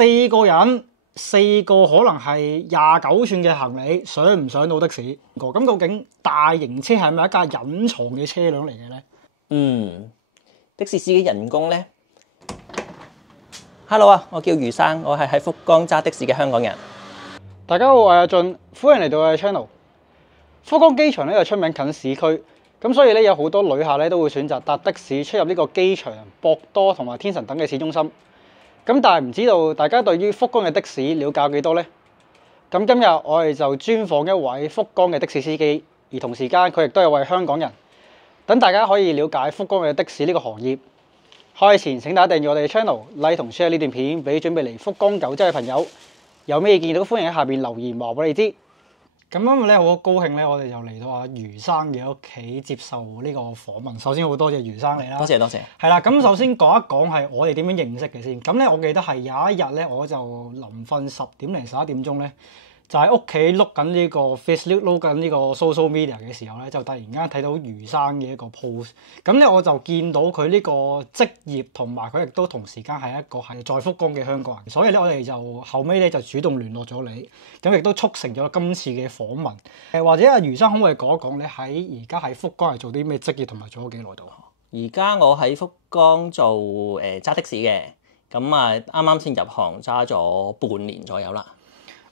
4個人，4個可能係29寸嘅行李，上唔上到的士？咁究竟大型車係咪一架隱藏嘅車輛嚟嘅咧？的士司機人工咧 ？Hello 啊，我叫余生，我係喺福岡揸的士嘅香港人。大家好，我係阿俊，歡迎嚟到我嘅 channel。福岡機場咧就出名近市區，咁所以咧有好多旅客咧都會選擇搭的士出入呢個機場、博多同埋天神等嘅市中心。咁但係唔知道大家對於福岡嘅的士了解幾多呢？咁今日我哋就專訪一位福岡嘅的士司機，而同時間佢亦都係位香港人，等大家可以了解福岡嘅的士呢個行業。開前請大家訂閱我哋嘅 channel、like 同 share 呢段片俾準備嚟福岡九州嘅朋友。有咩意見都歡迎喺下邊留言話俾你知。咁今日咧好高興咧，我哋就嚟到阿余生嘅屋企接受呢個訪問。首先好多謝余生你啦，多謝多謝。係啦，咁首先講一講係我哋點樣認識嘅先。咁咧，我記得係有一日咧，我就臨瞓10點零11點鐘咧，就喺屋企碌緊呢個 Facebook 碌緊呢個 social media 嘅時候咧，就突然間睇到余生嘅一個 post。咁咧我就見到佢呢個職業同埋佢亦都同時間係一個係在福岡嘅香港人，所以咧我哋就後尾咧就主動聯絡咗你，咁亦都促成咗今次嘅訪問。或者阿余生可唔可以講一講咧喺而家喺福岡係做啲咩職業同埋做咗幾耐度？而家我喺福岡做揸的士嘅，咁啊啱啱先入行揸咗半年左右啦。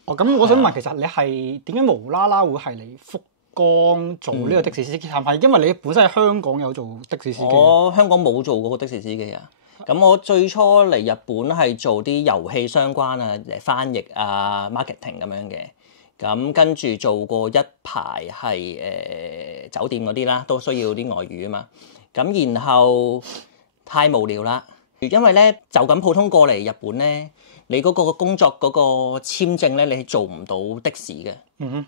咁我想問，其實你係點解無啦啦會係嚟福岡做呢個的士司機？係咪因為你本身喺香港有做的士司機？我香港冇做過個的士司機啊。咁我最初嚟日本係做啲遊戲相關啊，翻譯啊、marketing 咁樣嘅。咁跟住做過一排係酒店嗰啲啦，都需要啲外語啊嘛。咁然後太無聊啦，因為咧就咁普通過嚟日本咧。你嗰個工作嗰個簽證咧，你係做唔到的士嘅，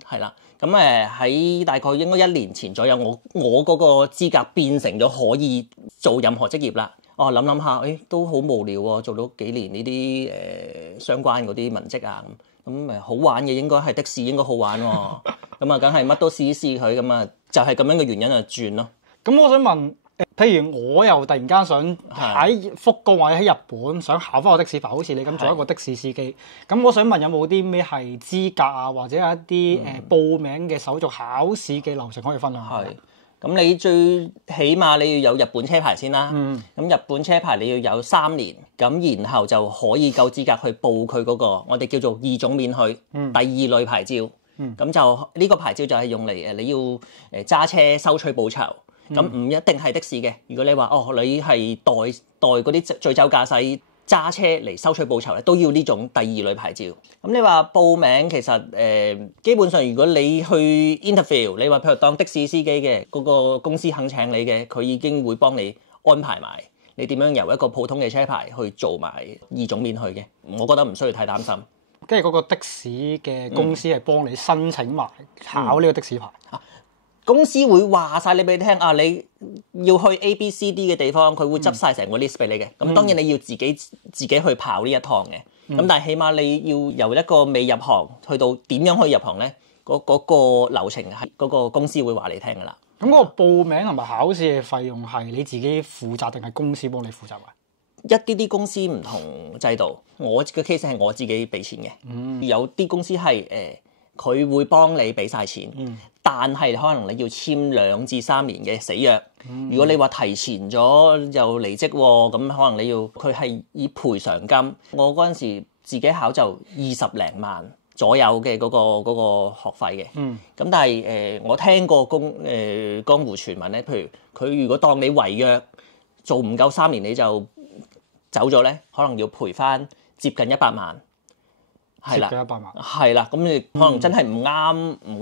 係啦。咁喺大概應該1年前左右，我嗰個資格變成咗可以做任何職業啦。我諗下，都好無聊喎，做咗幾年呢啲相關嗰啲文職啊，咁好玩嘅應該係的士應該好玩喎。咁啊，梗係乜都試一試佢，咁啊就係咁樣嘅原因就轉咯。咁我想問。譬如我又突然間想喺福岡或者喺日本想考翻個的士牌，好似你咁做一個的士司機。咁我想問有冇啲咩係資格啊，或者係一啲報名嘅手續、考試嘅流程可以分享下？咁你最起碼你要有日本車牌先啦。咁日本車牌你要有3年，咁然後就可以夠資格去報佢嗰個我哋叫做2種免許，第2類牌照。咁就呢個牌照就係用嚟你要揸車收取報酬。咁唔一定係的士嘅。如果你話你係代嗰啲醉酒駕駛揸車嚟收取報酬咧，都要呢種第2類牌照。咁你話報名其實基本上如果你去 interview， 你話譬如當的士司機嘅嗰個公司肯請你嘅，佢已經會幫你安排埋你點樣由一個普通嘅車牌去做埋2種免許嘅。我覺得唔需要太擔心。跟住嗰個的士嘅公司係幫你申請埋考呢個的士牌。公司會話晒你俾你聽啊，你要去 A、B、C、D 嘅地方，佢會執晒成個 list 俾你嘅。咁當然你要自己去跑呢一趟嘅。咁但係起碼你要由一個未入行去到點樣去入行咧，嗰個流程係嗰個公司會話你聽噶啦。咁嗰個報名同埋考試嘅費用係你自己負責定係公司幫你負責啊？一啲公司唔同制度，我嘅 case 係我自己俾錢嘅。有啲公司係佢會幫你俾晒錢，但係可能你要簽2至3年嘅死約。如果你話提前咗又離職喎，咁可能你要佢係以賠償金。我嗰陣時自己考就20零萬左右嘅嗰個學費嘅。咁但係我聽過江湖傳聞咧，譬如佢如果當你違約做唔夠3年你就走咗咧，可能要賠翻接近100萬。係啦，100萬。係啦，咁你可能真係唔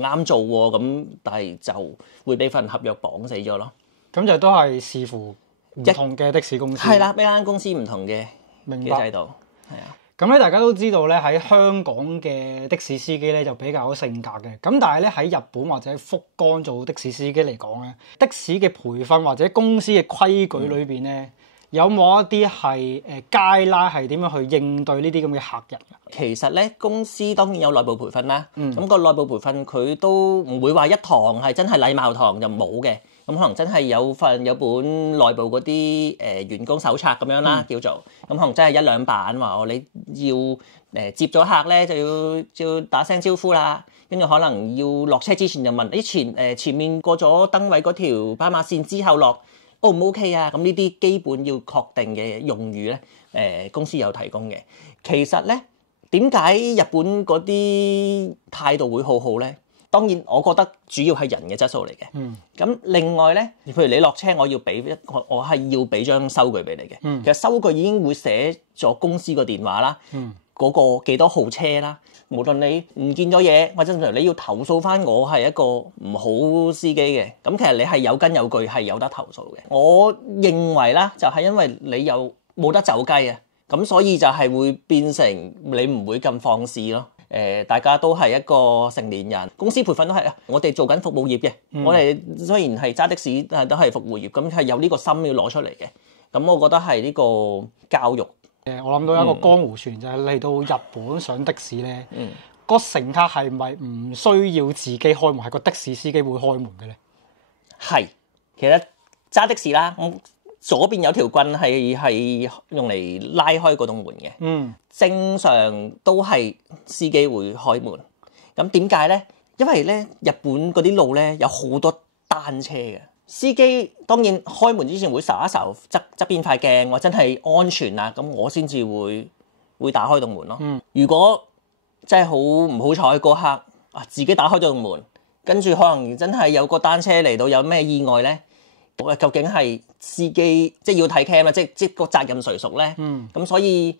啱做喎，咁但係就會俾份合約綁死咗咯。咁就都係視乎唔同嘅的士公司。係啦，每間公司唔同嘅制度。係啊。咁咧，大家都知道咧，喺香港嘅的士司機咧就比較有性格嘅。咁但係咧喺日本或者福岡做的士司機嚟講咧，的士嘅培訓或者公司嘅規矩裏邊咧，有冇一啲係guideline係點樣去應對呢啲咁嘅客人？其實咧，公司當然有內部培訓啦。咁個內部培訓佢都唔會話一堂係真係禮貌堂就冇嘅。可能真係有本內部嗰啲員工手冊咁樣啦，叫做咁可能真係一兩版話你要接咗客咧就要打聲招呼啦，跟住可能要落車之前就問前面過咗燈位嗰條斑馬線之後落 O 唔 OK 啊？咁呢啲基本要確定嘅用語咧，公司有提供嘅。其實咧，點解日本嗰啲態度會好好咧？當然，我覺得主要係人嘅質素嚟嘅。咁另外咧，譬如你落車，我係要俾張收據俾你嘅。其實收據已經會寫咗公司個電話啦，嗰個幾多號車啦。無論你唔見咗嘢，或者你要投訴翻我係一個唔好司機嘅，咁其實你係有根有據係有得投訴嘅。我認為啦，就係因為你又冇得走雞啊，咁所以就係會變成你唔會咁放肆咯。大家都係一個成年人，公司培訓都係我哋做緊服務業嘅，我哋雖然係揸的士，但係都係服務業，咁係有呢個心要攞出嚟嘅。咁我覺得係呢個教育。我諗到一個江湖傳就係嚟到日本上的士咧，個乘客係咪唔需要自己開門，係個的士司機會開門嘅咧？係，其實揸的士啦，左邊有條棍係用嚟拉開嗰棟門嘅。正常都係司機會開門。咁點解咧？因為咧日本嗰啲路咧有好多單車嘅，司機當然開門之前會睄一睄側邊塊鏡，或真係安全啦，咁我先至會打開棟門咯。如果真係好唔好彩嗰刻自己打開咗棟門，跟住可能真係有個單車嚟到有咩意外咧？究竟係司機即係要睇 cam 啦，即個責任誰屬咧？咁所以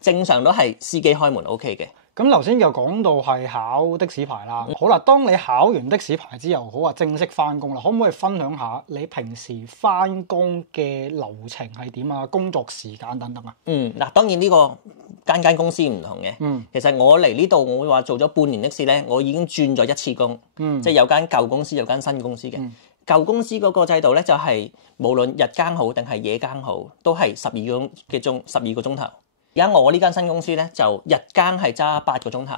正常都係司機開門 OK 嘅。咁頭先又講到係考的士牌啦，好啦，當你考完的士牌之後，好話正式翻工啦，可唔可以分享下你平時翻工嘅流程係點啊？工作時間等等啊？嗱，當然呢個間公司唔同嘅。其實我嚟呢度，我會話做咗半年的士咧，我已經轉咗一次工。即係有間舊公司，有間新公司嘅。舊公司嗰個制度咧，就係無論日更好定係夜更好，都係12個鐘頭。而家我呢間新公司咧，就日更係揸8個鐘頭，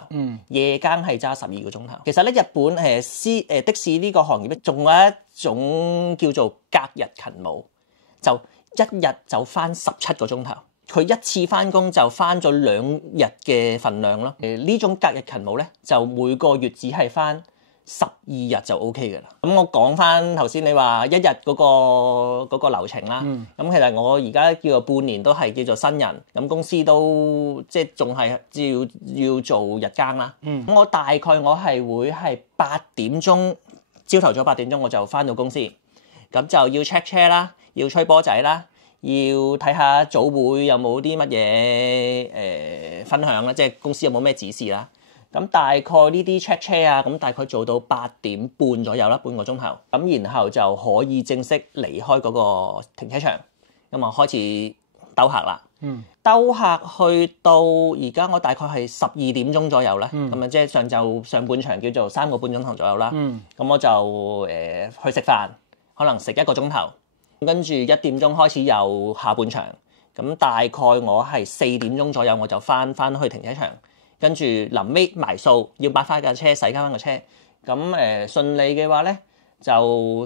夜更係揸12個鐘頭。其實咧，日本的士呢個行業咧，仲有一種叫做隔日勤務，就一日就翻17個鐘頭。佢一次翻工就翻咗2日嘅份量咯。呢種隔日勤務咧，就每個月只係翻12日就 OK 嘅啦。咁我講翻頭先你話一日嗰個流程啦。咁其實我而家叫做半年都係叫做新人，咁公司都即係仲係要做日更啦。咁我大概我係會係8點鐘，朝頭早8點鐘我就翻到公司，咁就要 check 車啦，要吹波仔啦，要睇下組會有冇啲乜嘢分享啦，即係公司有冇咩指示啦。咁大概呢啲 check 車啊，咁大概做到8點半左右啦，半個鐘頭。咁然後就可以正式離開嗰個停車場，咁啊開始兜客啦。兜客去到而家我大概係12點鐘左右啦。咁啊即係上晝上半場叫做3個半鐘頭左右啦。咁我就去食飯，可能食1個鐘頭，跟住1點鐘開始有下半場。咁大概我係4點鐘左右我就翻去停車場。跟住臨尾埋數，要抹翻架車，洗翻個車。咁順利嘅話咧，就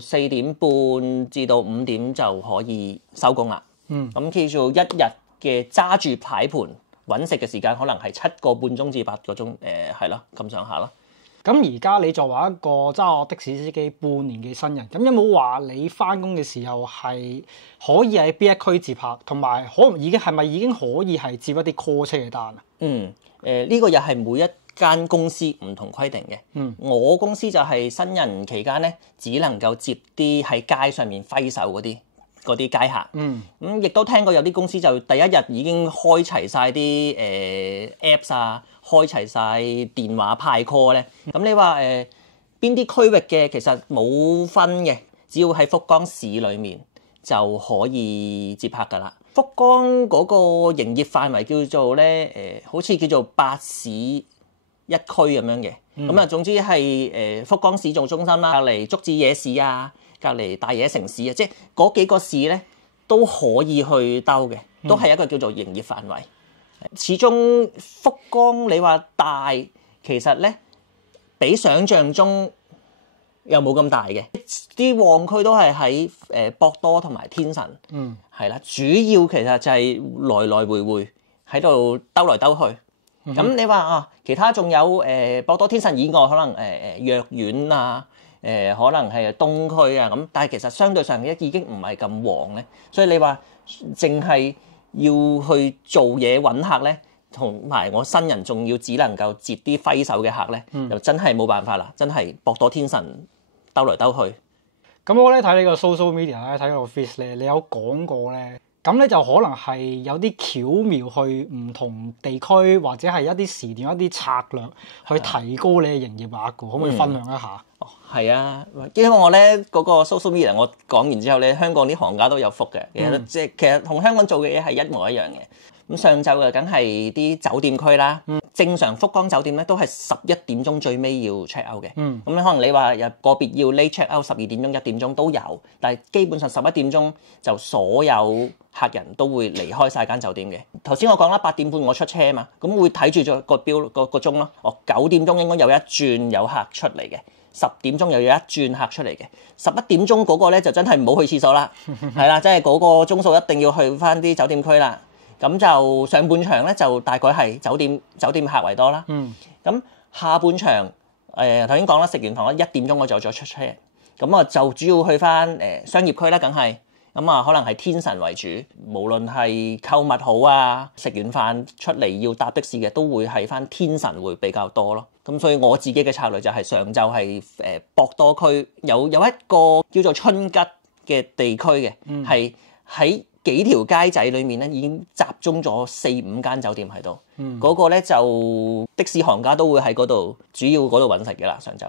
4點半至到5點就可以收工啦。咁叫做一日嘅揸住牌盤揾食嘅時間，可能係7個半鐘至8個鐘，係咯咁上下咯。咁而家你作為一個揸的士司機半年嘅新人，咁有冇話你翻工嘅時候係可以喺邊一區接客，同埋係咪已經可以係接一啲 call 車嘅單啊？呢個又係每一間公司唔同規定嘅。我公司就係新人期間咧，只能夠接啲喺街上面揮手嗰啲街客。亦都聽過有啲公司就第一日已經開齊晒啲Apps 啊，開齊晒電話派 call 咧。咁你話邊啲區域嘅其實冇分嘅，只要喺福岡市裡面就可以接客噶啦。福岡嗰個營業範圍叫做咧好似叫做8市1區咁樣嘅。咁啊，總之係福岡市做中心啦，隔離竹子野市啊，隔離大野城市啊，即係嗰幾個市咧都可以去兜嘅，都係一個叫做營業範圍。始終福岡你話大，其實咧比想像中又冇咁大嘅，啲旺區都係喺博多同埋天神，係啦，主要其實就係來來回回喺度兜來兜去。咁你話啊，其他仲有博多天神以外，可能藥丸啊，可能係東區啊咁，但係其實相對上已經唔係咁旺咧，所以你話淨係要去做嘢揾客咧，同埋我新人仲要只能夠接啲揮手嘅客咧，又真係冇辦法啦，真係博多天神兜來兜去。咁我咧睇你個 social media 咧，睇個 face 咧，你有講過咧。咁咧就可能係有啲巧妙去唔同地區或者係一啲時段一啲策略去提高你嘅營業額嘅，可唔可以分享一下？哦，係啊，因為我咧嗰個 social media 我講完之後咧，香港啲行家都有福嘅，其實同香港做嘅嘢係一模一樣嘅。咁上晝嘅梗係啲酒店區啦，正常福岡酒店咧都係11點鐘最尾要 check out 嘅。咁可能你話有個別要 late check out 12點鐘、1點鐘都有，但係基本上11點鐘就所有客人都會離開晒間酒店嘅。頭先我講啦，8點半我出車嘛，咁會睇住咗個錶個鐘咯。9點鐘應該有一轉有客出嚟嘅，10點鐘又有一轉客出嚟嘅，11點鐘嗰個咧就真係唔好去廁所啦，係啦，即係嗰個鐘數一定要去翻啲酒店區啦。咁就上半場咧就大概係酒店客為多啦。咁下半場頭先講啦，食完飯1點鐘我就再出車，咁啊就主要去翻商業區啦，梗係咁啊，可能係天神為主，無論係購物好啊，食完飯出嚟要搭的士嘅，都會係翻天神會比較多咯。咁所以我自己嘅策略就係上晝係博多區有一個叫做春吉嘅地區嘅，係喺幾條街仔裏面咧已經集中咗4-5間酒店喺度，嗰個咧就的士行家都會喺嗰度，主要嗰度揾食嘅啦。上晝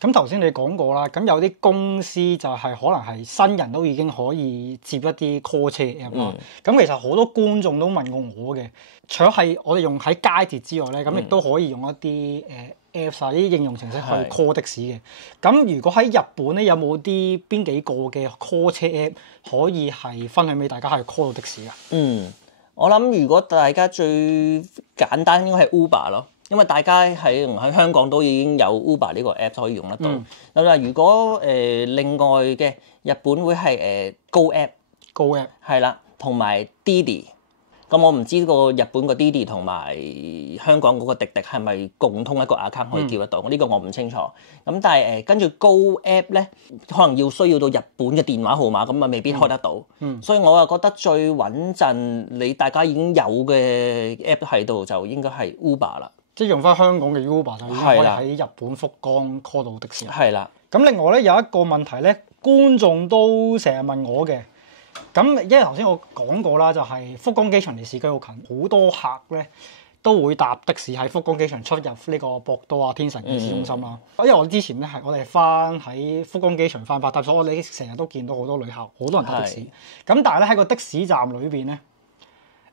咁頭先你講過啦，咁有啲公司就係可能係新人都已經可以接一啲 call 車 app 啦。咁其實好多觀眾都問過我嘅，除咗係我哋用喺街節之外咧，咁亦都可以用一啲Apps 啊，啲應用程式去 call 的士嘅。咁如果喺日本咧，有冇邊幾個嘅 call 車 app 可以係分享俾大家係 call 到的士啊？我諗如果大家最簡單應該係 Uber 咯，因為大家喺香港都已經有 Uber 呢個 app 可以用得到。咁如果另外嘅日本會係Go app 係啦，同埋 Didi。咁我唔知個日本個 Didi 同埋香港嗰個滴滴係咪共通一個 account 可以叫得到？呢個我唔清楚。咁但係跟住 Go app 咧，可能需要到日本嘅電話號碼，咁啊未必開得到。所以我又覺得最穩陣，你大家已經有嘅 app 喺度，就應該係 Uber 啦。即係用翻香港嘅 Uber 就已經可以喺日本福岡 call 到的士。係啦。咁另外咧有一個問題咧，觀眾都成日問我嘅。咁因為頭先我講過啦，就係福岡機場離市區好近，好多客咧都會搭的士喺福岡機場出入呢個博多啊、天神嘅市中心啦。因為我之前咧係我哋翻喺福岡機場翻八達所，我哋成日都見到好多旅客，好多人搭的士。咁但係咧喺個的士站裏邊咧，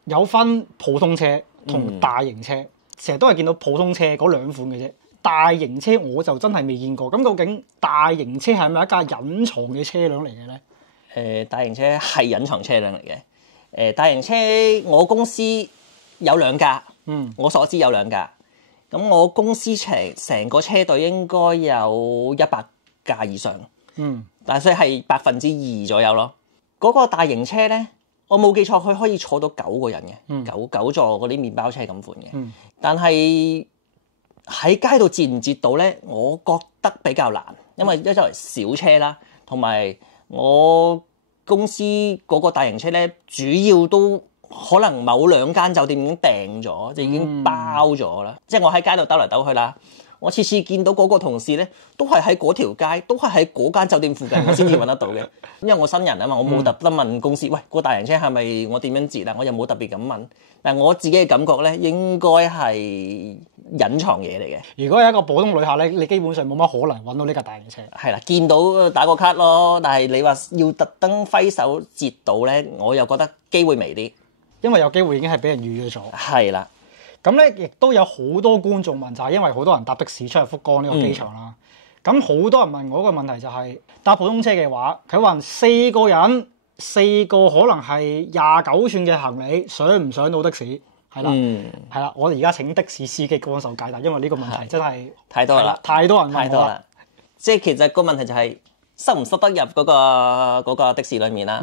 有分普通車同大型車，成日都係見到普通車嗰兩款嘅啫。大型車我就真係未見過。咁究竟大型車係咪一架隱藏嘅車輛嚟嘅咧？大型車係隱藏車輛嚟嘅。大型車我公司有2架，我所知有2架。咁我公司成個車隊應該有100架以上，但係所以係2%左右咯。嗰個大型車咧，我冇記錯，佢可以坐到9個人嘅，九座嗰啲麵包車咁款嘅。但係喺街度截唔截到咧，我覺得比較難，因為一作為小車啦，同埋我公司嗰個大型車咧，主要都可能某2間酒店已經訂咗，就已經包咗啦。即係我喺街度兜嚟兜去啦，我次次見到嗰個同事咧，都係喺嗰條街，都係喺嗰間酒店附近，我先至揾得到嘅。因為我新人啊嘛，我冇特登問公司，喂，個大型車係咪我點樣截啊？我又冇特別咁問。但係我自己嘅感覺咧，應該係隱藏嘢嚟嘅。如果係一個普通旅客咧，你基本上冇乜可能揾到呢架大型車。係啦，見到打個卡咯，但係你話要特登揮手截到咧，我又覺得機會微啲，因為有機會已經係俾人預約咗。係啦，咁咧亦都有好多觀眾問，就係因為好多人搭的士出入福岡呢個機場啦。咁好多人問我一個問題就係搭普通車嘅話，佢話4個人4個可能係29寸嘅行李，上唔上到的士？係啦，係啦，我哋而家請的士司機幫手解答，因為呢個問題真係太多啦，太多人問我啦。即係其實個問題就係塞唔塞得入嗰個的士裡面啦。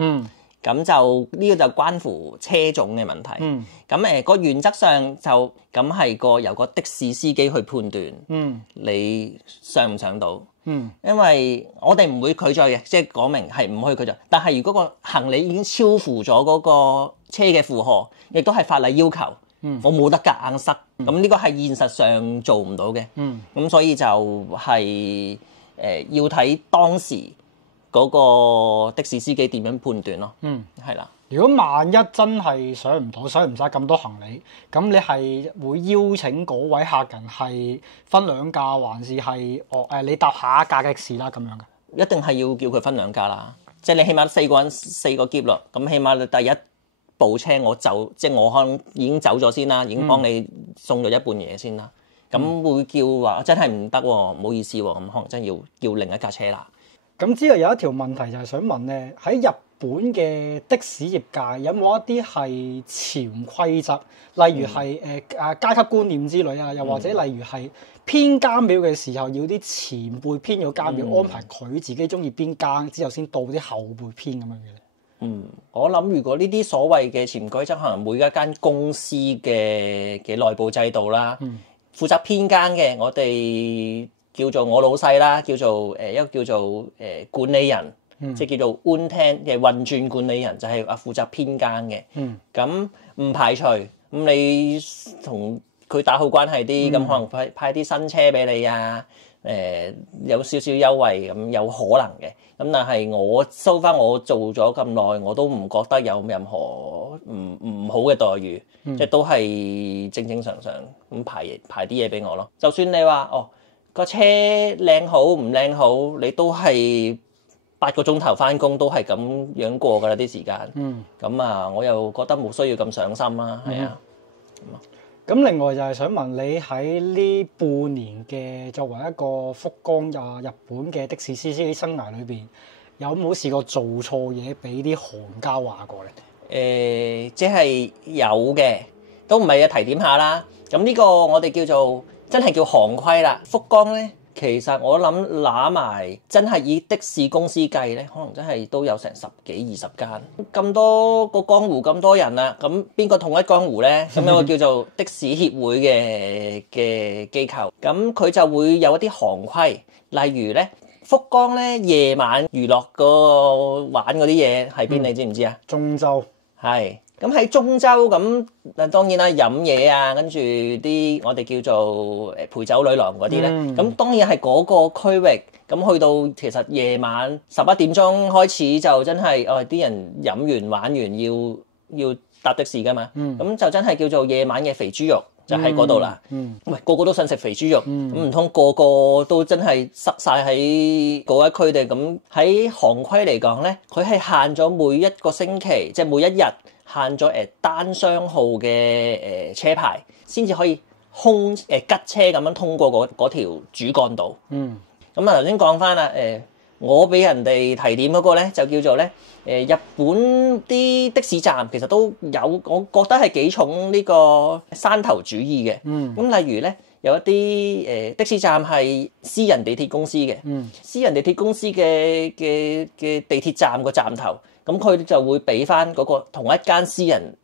咁就呢個就關乎車種嘅問題。咁個原則上就咁係由個的士司機去判斷。你上唔上到？因為我哋唔會拒載嘅，即係講明係唔可以拒載。但係如果個行李已經超乎咗嗰個車嘅負荷，亦都係法例要求，我冇得夾硬塞。咁呢個係現實上做唔到嘅。咁所以就係要睇當時嗰個的士司機點樣判斷咯。係啦。如果萬一真係上唔到，上唔晒咁多行李，咁你係會邀請嗰位客人係分兩架，還是係你搭下一架的士啦咁樣嘅？一定係要叫佢分兩架啦。即係你起碼4個人4個喼咯，咁起碼你第一部車我走，即係我可能已經走咗先啦，已經幫你送咗一半嘢先啦。咁會叫話真係唔得喎，唔好意思喎，咁可能真係要另一架車啦。咁之後有一條問題就係想問咧，喺日本嘅的士業界有冇一啲係潛規則，例如係階級觀念之類啊，又或者例如係編更表嘅時候要啲前輩編咗更表，安排佢自己中意邊更之後先到啲後輩編咁樣嘅咧？我諗如果呢啲所謂嘅潛規則，可能每一間公司嘅內部制度啦，負責編更嘅，我哋叫做我老細啦，叫做一個叫做管理人，即係叫做 on ten 嘅運轉管理人，就係負責編更嘅。咁唔排除咁你同佢打好關係啲，咁可能派啲新車俾你啊，有少少優惠咁有可能嘅。咁但係我收翻我做咗咁耐，我都唔覺得有任何唔好嘅待遇，即係都係正正常常咁排啲嘢俾我咯。就算你話個車靚好唔靚好，你都係8個鐘頭翻工，都係咁樣過㗎啦啲時間。咁我又覺得冇需要咁上心啦，係啊。咁另外就係想問你喺呢半年嘅作為一個福岡日本嘅的士司機生涯裏邊，有冇試過做錯嘢俾啲行家話過咧？即係有嘅，都唔係提點下啦。咁呢個我哋叫做真係叫行規啦。福岡咧，其實我諗揦埋真係以的士公司計咧，可能真係都有成10幾20間，咁多個江湖咁多人啦，咁邊個統一江湖咧？咁有個叫做的士協會嘅機構，咁佢就會有一啲行規，例如咧福岡咧夜晚娛樂玩嗰啲嘢喺邊？你知唔知啊？中洲係。咁喺中洲咁，當然啦，飲嘢啊，跟住啲我哋叫做陪酒女郎嗰啲咧，咁當然係嗰個區域。咁去到其實夜晚11點鐘開始就真係，啲人飲完玩完要搭的士噶嘛，咁就真係叫做夜晚嘅肥豬肉就喺嗰度啦。喂，個個都想食肥豬肉，咁唔通個個都真係塞晒喺嗰一區地？咁喺行規嚟講咧，佢係限咗每一個星期，即係每一日。限咗單雙號嘅車牌，先至可以吉車咁樣通過嗰條主幹道。咁頭先講翻啦，我俾人哋提點嗰個咧，就叫做咧日本啲的士站其實都有，我覺得係幾重呢個山頭主義嘅。咁例如咧，有一啲的士站係私人地鐵公司嘅，私人地鐵公司嘅地鐵站個站頭。咁佢就會俾翻嗰個同一間私人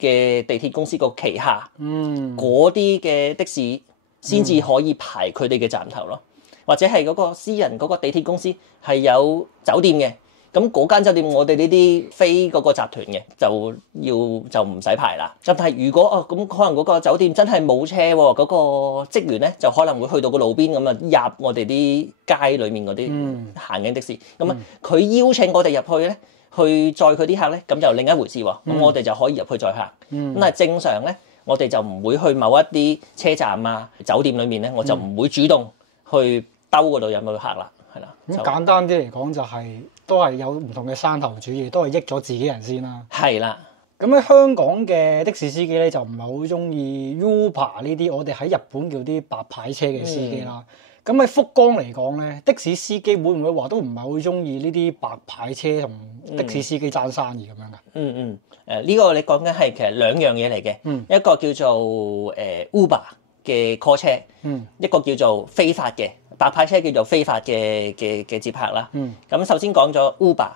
嘅地鐵公司個旗下，嗰啲嘅的士先至可以排佢哋嘅站頭咯，或者係嗰個私人嗰個地鐵公司係有酒店嘅，咁嗰間酒店我哋呢啲非嗰個集團嘅就唔使排啦。但係如果咁可能嗰個酒店真係冇車喎，嗰個職員咧就可能會去到個路邊咁入我哋啲街裏面嗰啲行緊的士，咁佢邀請我哋入去咧。去載佢啲客咧，咁就另一回事喎。咁我哋就可以入去載客。咁但係正常咧，我哋就唔會去某一啲車站啊、酒店裏面咧，我就唔會主動去兜嗰度入去客啦，係啦。咁簡單啲嚟講，就係都係有唔同嘅山頭主義，都係益咗自己人先啦。係啦。咁喺香港嘅的士司機咧，就唔係好中意 Uber 呢啲，我哋喺日本叫啲白牌車嘅司機啦。咁喺福岡嚟講咧，的士司機會唔會話都唔係好中意呢啲白牌車同的士司機爭生意咁樣噶？呢個你講緊係其實兩樣嘢嚟嘅，一個叫做Uber 嘅 call 車，一個叫做非法嘅白牌車叫做非法嘅接客啦。嗯。咁首先講咗 Uber，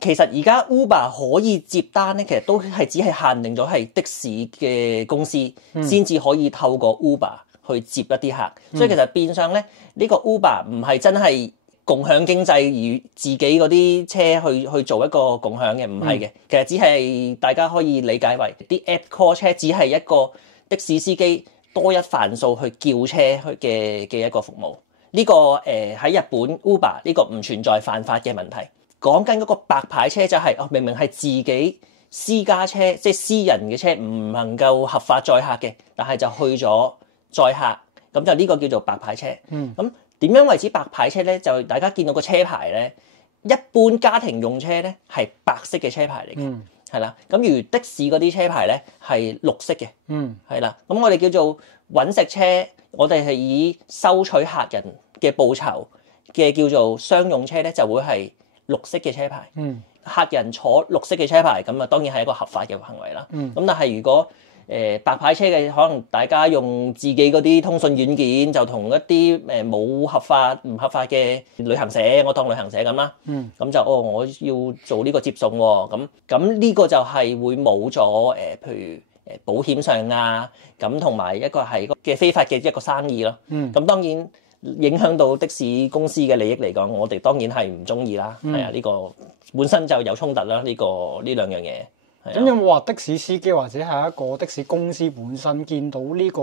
其實而家 Uber 可以接單咧，其實都係只係限定咗係的士嘅公司先至可以透過 Uber 去接一啲客，所以其實變相咧呢個 Uber 唔係真係共享經濟而自己嗰啲車去做一個共享嘅，唔係嘅。其實只係大家可以理解為啲 app call 車，只係一個的士司機多一範數去叫車嘅一個服務。呢個喺日本 Uber 呢個唔存在犯法嘅問題。講緊嗰個白牌車就係明明係自己私家車，即係私人嘅車，唔能夠合法載客嘅，但係就去咗載客，咁就呢個叫做白牌車。咁點樣為之白牌車咧？就大家見到個車牌咧，一般家庭用車咧係白色嘅車牌嚟嘅，係啦。咁如的士嗰啲車牌咧係綠色嘅，係啦。咁我哋叫做揾食車，我哋係以收取客人嘅報酬嘅叫做商用車咧，就會係綠色嘅車牌。客人坐綠色嘅車牌，咁啊當然係一個合法嘅行為啦。咁但係如果白牌車嘅，可能大家用自己嗰啲通訊軟件，就同一啲冇唔合法嘅旅行社，我當旅行社咁啦。咁就我要做呢個接送喎。咁呢個就係會冇咗譬如保險上啊，咁同埋一個係嘅非法嘅一個生意咯。咁當然影響到的士公司嘅利益嚟講，我哋當然係唔中意啦。係啊，呢個本身就有衝突啦。呢兩樣嘢。咁有冇話的士司機或者係一個的士公司本身見到呢個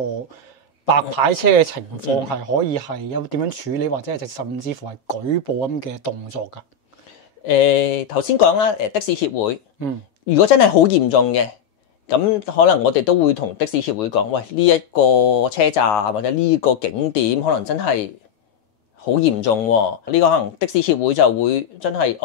白牌車嘅情況係可以係有點樣處理，或者係甚至乎係舉報咁嘅動作㗎？頭先講啦，的士協會，如果真係好嚴重嘅，咁可能我哋都會同的士協會講，喂，呢一個車站或者呢個景點可能真係好嚴重喎。呢個可能的士協會就會真係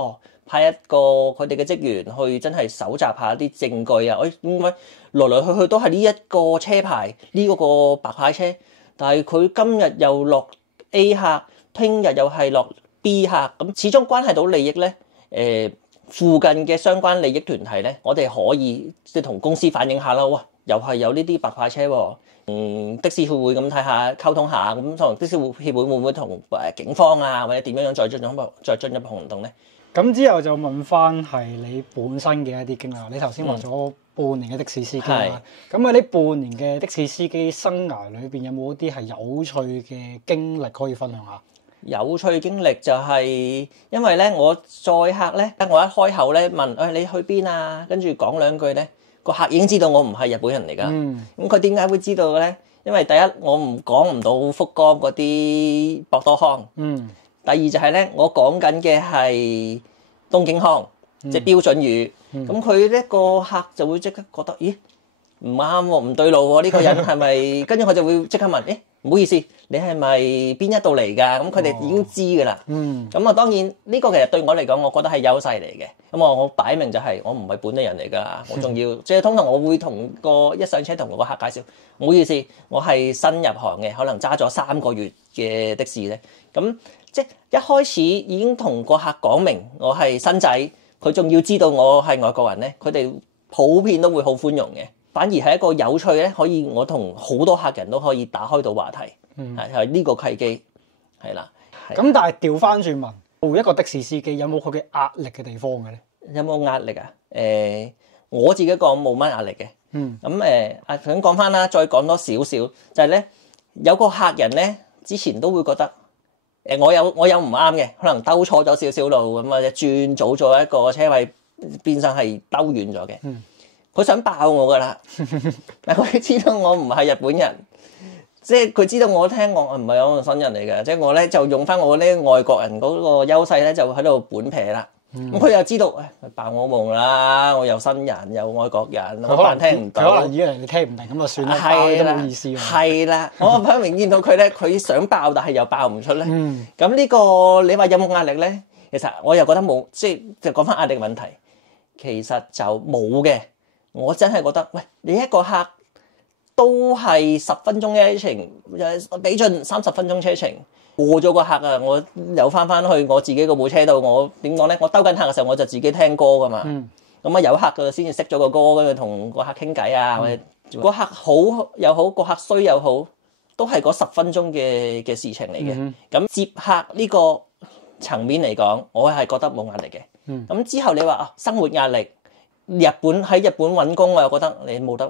派一個佢哋嘅職員去真係搜集下啲證據啊！點解來來去去都係呢一個車牌，呢個白牌車，但係佢今日又落 A 客，聽日又係落 B 客，咁始終關係到利益咧。附近嘅相關利益團體咧，我哋可以即係同公司反映下啦。哇，又係有呢啲白牌車喎。的士協會咁睇下溝通下，咁可能的士協會會唔會同警方啊或者點樣再進一步行動咧？咁之後就問翻係你本身嘅一啲經歷。你頭先話咗半年嘅的士司機啦，咁喺呢半年嘅的士司機生涯裏邊，有冇啲係有趣嘅經歷可以分享下？有趣經歷就係因為咧，我載客咧，我一開口咧問你去邊啊，跟住講兩句咧，個客已經知道我唔係日本人嚟㗎。咁佢點解會知道嘅咧？因為第一我講唔到福岡嗰啲博多腔。第二就係咧，我講緊嘅係東京腔，即係標準語。咁佢呢個客就會即刻覺得，咦，唔啱喎，唔對路喎，呢個人係咪？跟住佢就會即刻問，唔好意思，你係咪邊一度嚟㗎？咁佢哋已經知㗎啦。咁啊，當然呢個其實對我嚟講，我覺得係優勢嚟嘅。咁我擺明就係我唔係本地人嚟㗎，我仲要即係通常我會同一上車同個客介紹，唔好意思，我係新入行嘅，可能揸咗3個月嘅的士咧。咁即係一開始已經同個客講明我係新仔，佢仲要知道我係外國人咧，佢哋普遍都會好寬容嘅。反而係一個有趣咧，可以我同好多客人都可以打開到話題，係呢個契機，係啦。咁但係調翻轉問，做一個的士司機有冇佢嘅壓力嘅地方嘅咧？有冇壓力啊？我自己講冇乜壓力嘅。咁想講翻啦，再講多少少，就係咧有個客人咧，之前都會覺得我有唔啱嘅，可能兜錯咗少少路咁或者轉早咗一個車位，變相係兜遠咗嘅。佢想爆我噶啦，但佢知道我唔係日本人，即係佢知道我聽我唔係我個新人嚟嘅，即係我咧就用翻我呢外國人嗰個優勢咧，就喺度本撇啦。咁佢又知道爆我夢啦，我又新人又外國人，我可能聽唔到，佢可能以為你聽唔明咁就算啦，爆都冇意思喎。係啦，我分明見到佢咧，佢想爆但係又爆唔出咧。咁呢個你話有冇壓力咧？其實我又覺得冇，即係就講翻壓力問題，其實就冇嘅。我真係覺得，喂，你一個客都係10分鐘車程，俾盡30分鐘車程，過咗個客啊，我又翻去我自己個部車度，我點講咧？我兜緊客嘅時候，我就自己聽歌噶嘛。咁有客嘅先至識咗個歌，跟住同個客傾偈啊，或者個客好又好，個客衰又好，都係嗰10分鐘嘅事情嚟嘅。嗯咁接客呢個層面嚟講，我係覺得冇壓力嘅。咁之後你話生活壓力，喺日本揾工，我又覺得你冇得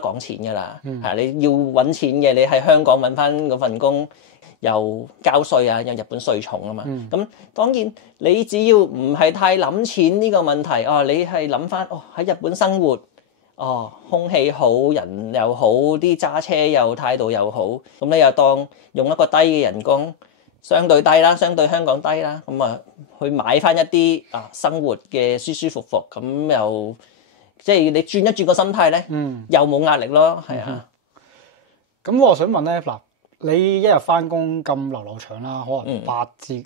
講錢㗎啦。係你要揾錢嘅，你喺香港揾翻嗰份工，又交稅啊，有日本稅重啊嘛。咁當然你只要唔係太諗錢呢個問題，你係諗翻喺日本生活。空氣好，人又好，啲揸車又態度又好，咁你又當用一個低嘅人工，相對低啦，相對香港低啦，咁啊去買翻一啲生活嘅舒舒服服，咁又即係你轉一轉個心態咧，又冇壓力咯，係啊。咁我想問咧，嗱，你一日翻工咁流長啦，可能8至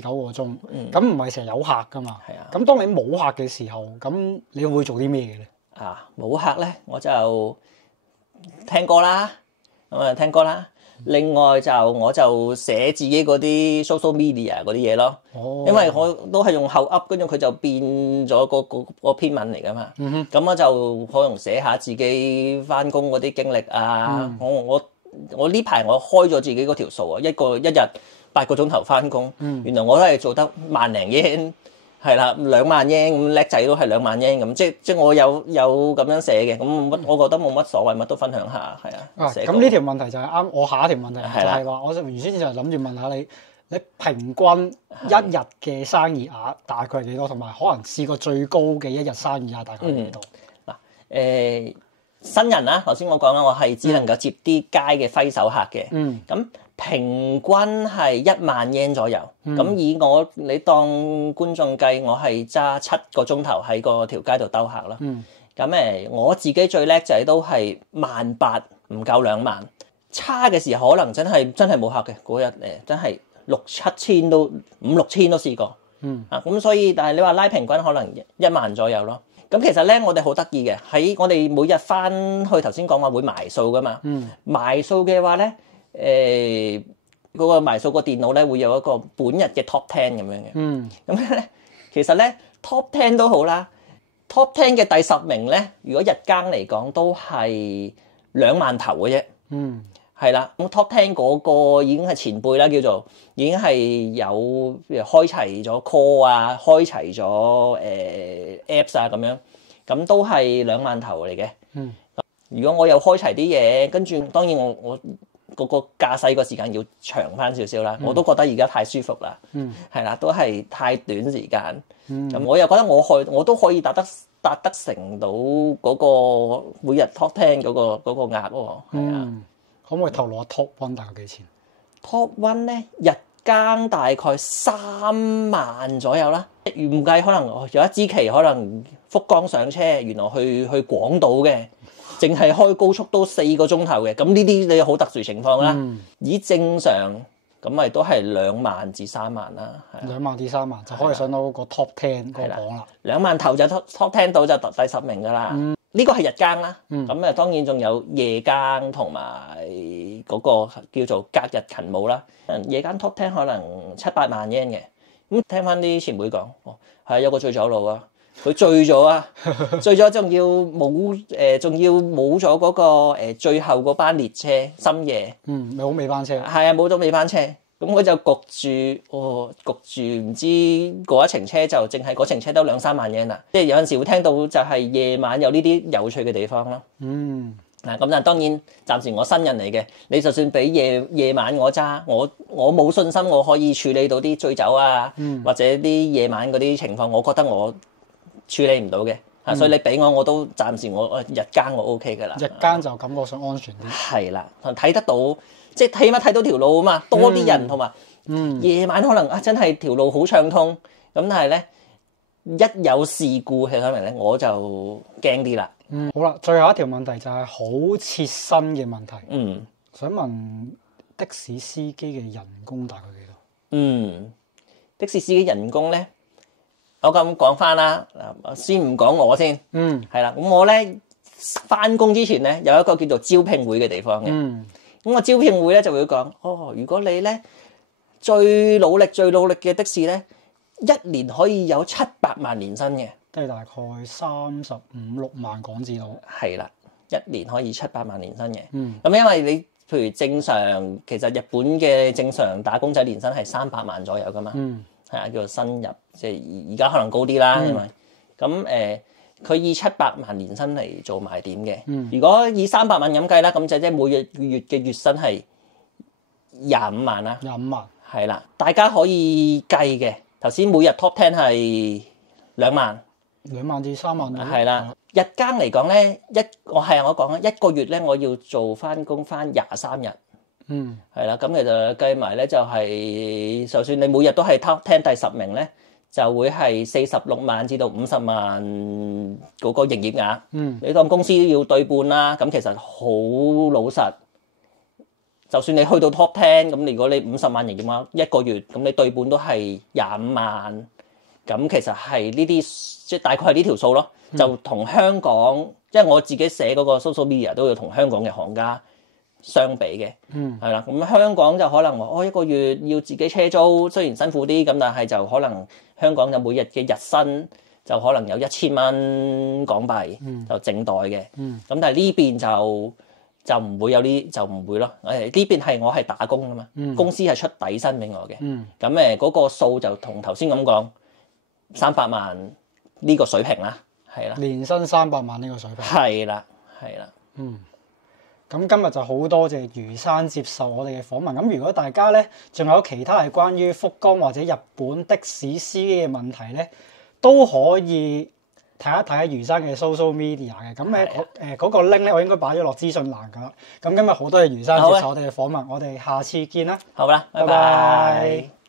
9個鐘，咁唔係成日有客噶嘛？係啊。咁當你冇客嘅時候，咁你會做啲咩嘅咧？冇客咧，我就聽歌啦，聽歌啦。另外我就寫自己嗰啲 social media 嗰啲嘢咯。因為我都係用後噏，跟住佢就變咗個篇文嚟噶嘛。咁我就可能寫下自己翻工嗰啲經歷啊。我呢排我開咗自己嗰條數啊，一日8個鐘頭翻工，原來我都係做得1萬零yen。係啦，2萬yen咁叻仔都係2萬yen咁，即我有咁樣寫嘅，咁我覺得冇乜所謂，乜都分享下，係啊。咁呢條問題就係啱我下一條問題，就係話我原先就係諗住問下你平均一日嘅生意額大概係幾多，同埋可能試過最高嘅一日生意額大概係幾多？嗱，新人啦，頭先我講啦，我係只能夠接啲街嘅揮手客嘅，咁平均係1萬yen左右。咁以你當觀眾計，我係揸7個鐘頭喺個條街度兜客啦。咁我自己最叻仔都係18000，唔夠2萬。差嘅時候可能真係冇客嘅嗰日，真係6-7千都5-6千都試過。咁所以但係你話拉平均可能1萬左右咯。咁其實咧，我哋好得意嘅，喺我哋每日翻去頭先講話會埋數噶嘛。埋數嘅話咧，嗰個埋數個電腦咧會有一個本日嘅 top 10咁樣嘅。咁咧，其實咧 top 10都好啦，top 10嘅第10名咧，如果日更嚟講都係2萬頭嘅啫。係啦，咁 top 10嗰個已經係前輩啦，叫做已經係有譬如開齊咗 call 啊，開齊咗apps 啊咁樣，咁都係2萬頭嚟嘅。如果我又開齊啲嘢，跟住當然我嗰個駕駛個時間要長翻少少啦，我都覺得而家太舒服啦。係啦，都係太短時間。咁我又覺得我都可以達得成到嗰個每日 top 10嗰個額喎。係啊。可唔可以透露下 top 1大概幾錢？top 1咧日更大概3萬左右啦。預計可能有一支期可能福岡上車，原來去廣島嘅，淨係開高速都4個鐘頭嘅。咁呢啲你好特殊情況啦。以正常咁咪都係2萬至3萬啦。2萬至3萬就可以上到個 top 10個榜啦。2萬頭就 top 10到就第10名噶啦。呢個係日更啦，咁當然仲有夜更同埋嗰個叫做隔日勤務啦。夜更 top 10可能7-8萬yen嘅。咁聽翻啲前輩講，係有個醉酒佬啊，佢醉咗啊，醉咗仲要冇咗嗰個最後嗰班列車深夜。冇尾班車。係啊，冇咗尾班車。咁佢就焗住唔知嗰一程車就淨係嗰程車都2-3萬yen啦，即係有陣時會聽到就係夜晚有呢啲有趣嘅地方咯。咁但係當然暫時我新人嚟嘅，你就算俾夜晚我揸，我冇信心我可以處理到啲醉酒啊，或者啲夜晚嗰啲情況，我覺得我處理唔到嘅。所以你俾我都暫時我日更我 OK 㗎啦。日更就感覺上安全啲。係啦，睇得到。即係起碼睇到條路啊嘛，多啲人同埋夜晚可能真係條路好暢通，咁但係咧一有事故起上嚟咧，我就驚啲啦。好啦，最後一條問題就係好切身嘅問題。想問的士司機嘅人工大概幾多？的士司機人工咧，我咁講翻啦，先唔講我先。係啦，咁我咧翻工之前咧有一個叫做招聘會嘅地方嘅。咁個招聘會咧就會講，如果你咧最努力嘅士咧，1年可以有700萬年薪嘅，即係大概35-6萬港紙到。係啦，1年可以700萬年薪嘅。咁因為你譬如正常，其實日本嘅正常打工仔年薪係300萬左右噶嘛，係啊，叫做新入，即係而家可能高啲啦，因為咁佢以700萬年薪嚟做賣點嘅。如果以300萬咁計啦，咁就即係每月嘅月薪係25萬啦。25萬係啦，大家可以計嘅。頭先每日 top 10係2萬，2萬至3萬。係啦，日更嚟講咧，我講一個月咧，我要做翻工翻23日。係啦，咁其實計埋咧就係，就算你每日都係 top 10第10名咧，就會係46萬至到50萬嗰個營業額。你當公司要對半啦，咁其實好老實。就算你去到 top 10，咁如果你50萬營業額一個月，咁你對半都係25萬。咁其實係呢啲，即係大概係呢條數咯。就同香港，因為我自己寫嗰個 social media 都要同香港嘅行家相比嘅，係啦。咁香港就可能話，一個月要自己車租，雖然辛苦啲，咁但係就可能香港就每日嘅日薪就可能有1000蚊港幣，就整袋嘅。咁但係呢邊就唔會有呢，就唔會咯。呢邊係我係打工㗎嘛，公司係出底薪俾我嘅。咁嗰個數就同頭先咁講300萬呢個水平啦，係啦。年薪300萬呢個水平。係啦。咁今日就好多謝余生接受我哋嘅訪問。咁如果大家咧仲有其他係關於福岡或者日本的士司機嘅問題咧，都可以睇一睇余生嘅 social media 嘅。咁嗰個 link 咧，我應該擺咗落資訊欄㗎啦。咁今日好多謝余生接受我哋嘅訪問，我哋下次見啦。好啦，拜拜。